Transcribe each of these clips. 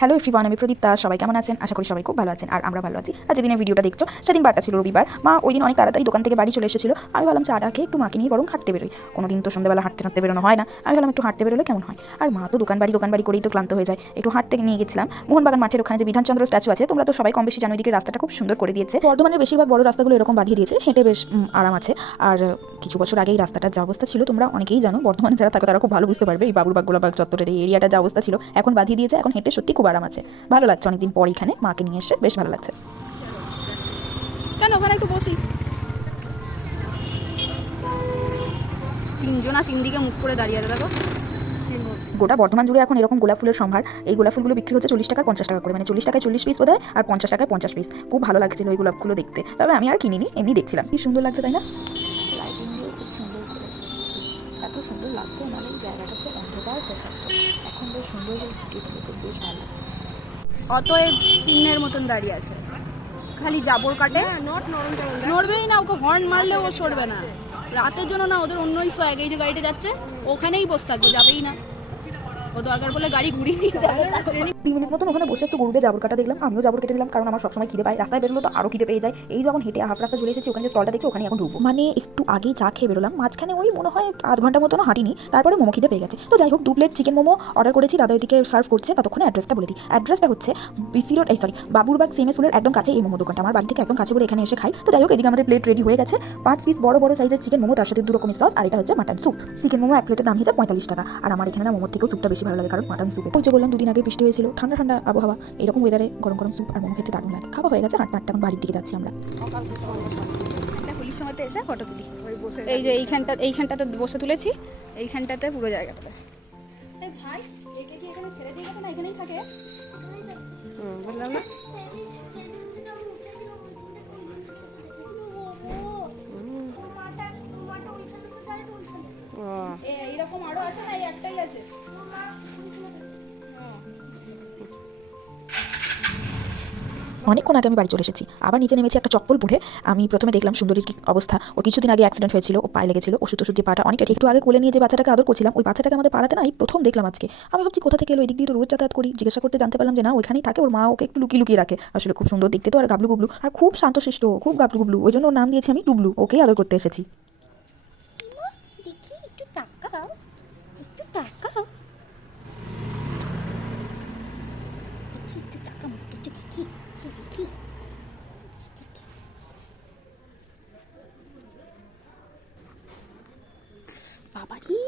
Hello everyone আমি প্রদীপ্তা। সবাই কেমন আছেন? আশা করি সবাই খুব ভালো আছেন, আর আমরা ভালো আছি। আর যেদিনে ভিডিওটা দেখছ, সেদিন বারটা ছিল রবিবার। মা ওই দিন অনেক তাড়াতাড়ি দোকান থেকে বাড়ি চলে এসেছিল। আমি ভাবলাম চাটা খেয়ে একটু মাকে নিয়ে বরং হাঁটতে বেরোই। কোনো দিন তো সন্ধ্যেবেলা হাঁটতে হাঁটতে বেরোনো হয় না। আমি ভাবলাম, একটু হাঁটতে বেরোলে কেমন হয়? আর মা তো দোকান বাড়ি দোকান বাড়ি করেই তো ক্লান্ত হয়ে যায়। একটু হাঁটতে নিয়ে গেছিলাম। মোহনবাগান মাঠের ওখানে যে বিধানচন্দ্র স্ট্যাচু আছে, তোমরা তো সবাই কম বেশি জানো এদিকে রাস্তাটা খুব সুন্দর করে দিয়েছে। বর্ধমানের বেশিরভাগ বড় রাস্তাগুলো এরকম বাঁধিয়ে দিয়েছে। হেঁটে বেশ আরাম আছে। আর কিছু বছর আগে এই রাস্তাটার যা অবস্থা ছিল, তোমরা অনেকেই জানো, বর্ধমানে যারা থাকো তারা খুব ভালো বুঝতে পারবে। এই বাবুরবাগ গোলাবাগ চত্বরের এই এরিয়াটা যা অবস্থা ছিল, এখন বাঁধিয়ে দিয়েছে। এখন হেঁটে সত্যি খুব আরাম আছে। ভালো লাগছে অনেকদিন পর এখানে। মাকে নিয়ে এসে বেশ ভালো লাগছে। কেন ওখানে একটু বসি। তিনজনা তিন দিকে মুখ করে দাঁড়িয়ে আছে দেখো। গোটা বর্ধমান জুড়ে এখন এরকম গোলাপ ফুলের সম্ভার। এই গোলাপ ফুলগুলো বিক্রি হচ্ছে চল্লিশ টাকা পঞ্চাশ টাকা করে। মানে চল্লিশ টাকায় চল্লিশ পিস বোধ হয় আর পঞ্চাশ টাকায় পঞ্চাশ পিস খুব ভালো লাগছিল ওই গোলাপগুলো দেখতে। তবে আমি আর কিনিনি এমনি দেখছিলাম। কি সুন্দর লাগছে তাই না? লাইটিং খুব সুন্দর করেছে। এত সুন্দর লাগছে মানে এই জায়গাটাতে অন্ধকার এখন বেশ সুন্দর বেশ ভালো অতএব চিহ্নের মতন দাঁড়িয়ে আছে। খালি জাবর কাটে। নড়বেই না ওকে হর্ন মারলে ও সরবে না। রাতের জন্য না ওদের অন্যই ইস্যু এই যে গাড়িটা যাচ্ছে ওখানেই বসে থাকবে যাবেই না। ও দরকার বলে গাড়ি ঘুরিয়ে নিয়ে যাবে। তিন মিনিট মতন ওখানে বসে একটু গরুদের জাবর কাটা দেখলাম আমিও জাবর কেটে দিলাম কারণ আমার সবসময় খিদে পাই রাস্তায় বেরোলো তো আরও খিদে পেয়ে যায়। এই যখন হেঁটে হাফ রাস্তা চলে এসেছি ওখানে যে স্টলটা দেখছি ওখানে এখন ঢুকবো। মানে একটু আগেই চা খেয়ে বেরোলাম মাঝখানে ওই মনে হয় আধ ঘণ্টা মতনও হাঁটিনি তারপরে মোমো খিদে পেয়ে গেছে। তো যাই হোক দু প্লেট চিকেন মোমো অর্ডার করেছি দাদা ওইদিকে সার্ভ করছে ততক্ষণে অ্যাড্রেসটা বলে দিই। অ্যাড্রেসটা হচ্ছে বিসি রোড এই সরি বাবুরবাগ সিএমএ স্কুলের একদম কাছে এই মোমো দোকানটা। আমার বাড়ি থেকে একদম কাছে বলে এখানে এসে খাই। তো যাই হোক এদিকে আমাদের প্লেট রেডি হয়ে গেছে। পাঁচ পিস বড় বড় সাইজের চিকেন মোমো তার সাথে দু রকমের সস আর এটা হচ্ছে মাটন স্যুপ চিকেন মোমো এক প্লেটের দাম হচ্ছে পঁয়তাল্লিশ টাকা। আর আমার এখানে না মোমোর থেকেও স্যুপটা বেশি ভালো লাগে কারণ মাটন স্যুপ ওই যে বললাম দুদিন আগে বৃষ্টি হয়েছিল ঠান্ডা ঠান্ডা আবহাওয়া এরকম ওয়েদারে গরম গরম স্যুপ আর মোমো খেতে দারুণ লাগে। খাওয়া হয়ে গেছে হাঁটতে হাঁটতে এখন বাড়ির দিকে যাচ্ছি আমরা। সময়তে এসে ফটো তুলি। এই যে এইখানটা এইখানটাতে বসে তুলেছি এইখানটাতে পুরো জায়গাটাতে ভাই একে কি এখানে ছেড়ে দিয়ে গেছে না এখানেই থাকে? বললাম না। এইরকম আরও আছে না এই একটাই আছে? অনেকক্ষণ আগে আমি বাড়ি চলে এসেছি। আবার নিচে নেমেছি একটা চপ্পল পরে আমি প্রথমে দেখলাম সুন্দরীর কি অবস্থা। ও কিছুদিন আগে অ্যাক্সিডেন্ট হয়েছিল, ও পায়ে লেগেছিল, ওষুধ ওষুধ দিয়ে পাটা অনেকটা একটু আগে কোলে নিয়ে যে বাচ্চাটাকে আদর করছিলাম, ওই বাচ্চাটাকে আমাদের পাড়াতে না এই প্রথম দেখলাম আজকে। আমি ভাবছি কোথা থেকে এলো, এদিক দিয়ে রোজ যাতায়াত করি। জিজ্ঞাসা করতে জানতে পারলাম যে না, ওইখানেই থাকে। ওর মা ওকে একটু লুকিয়ে লুকিয়ে রাখে। আসলে খুব সুন্দর দেখতে তো, আর গাবলু গুবলু। আর খুব শান্তশিষ্ট, খুব গাবলু গুবলু। ওই জন্য ওর নাম দিয়েছি আমি টুবলু ওকেই আদর করতে এসেছি দেখি একটু তাকাও একটু তাকাও দেখি একটু তাকাও একটু দেখি একটু দেখি বাবারি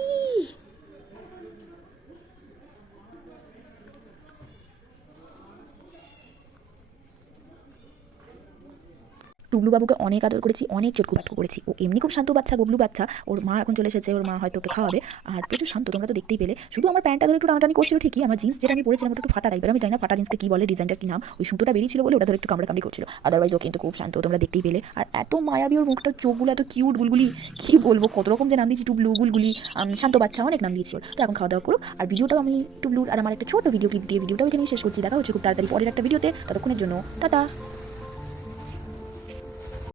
টুবলু বাবুকে অনেক আদর করেছি, অনেক চটকু বাটকু করেছি। ও এমনি খুব শান্ত বাচ্চা গবলু বাচ্চা। ওর মা এখন চলে এসেছে, ওর মা হয়তো ওকে খাওয়াবে। আর প্রচুর শান্ত, তোমরা তো দেখতেই পেলে। শুধু আমার প্যান্টটা ধরে একটু টানাটানি করছিল ঠিকই, আমার জিন্স যেটা আমি পরেছিলাম ওটা একটু ফাটা টাইপের আমি জানি না ফাটা জিন্সকে কি বলে ডিজাইনটা কি নাম। ওই সুতোটা বেরিয়েছিল বলে ওটা ধরে একটু কামড়াকামড়ি করছিল। আদারওয়াইজ ও কিন্তু খুব শান্ত, তোমরা দেখতেই পেলে। আর এত মায়াবী ওর মুখটা, চোখগুলো এত কিউট গুলগুলি, কি বলব কত রকম যে নাম দিয়েছি, টুবলু, গুলগুলি শান্ত বাচ্চা, অনেক নাম দিয়েছিল তো এখন খাওয়া দাওয়া করো আর ভিডিওটাও আমি টুবলুর, আর আমার একটা ছোট ভিডিও ক্লিপ দিয়ে ভিডিওটাও এখানে শেষ করছি। দেখা হচ্ছে খুব তাড়াতাড়ি পরের একটা ভিডিওতে ততক্ষণের জন্য, টাটা।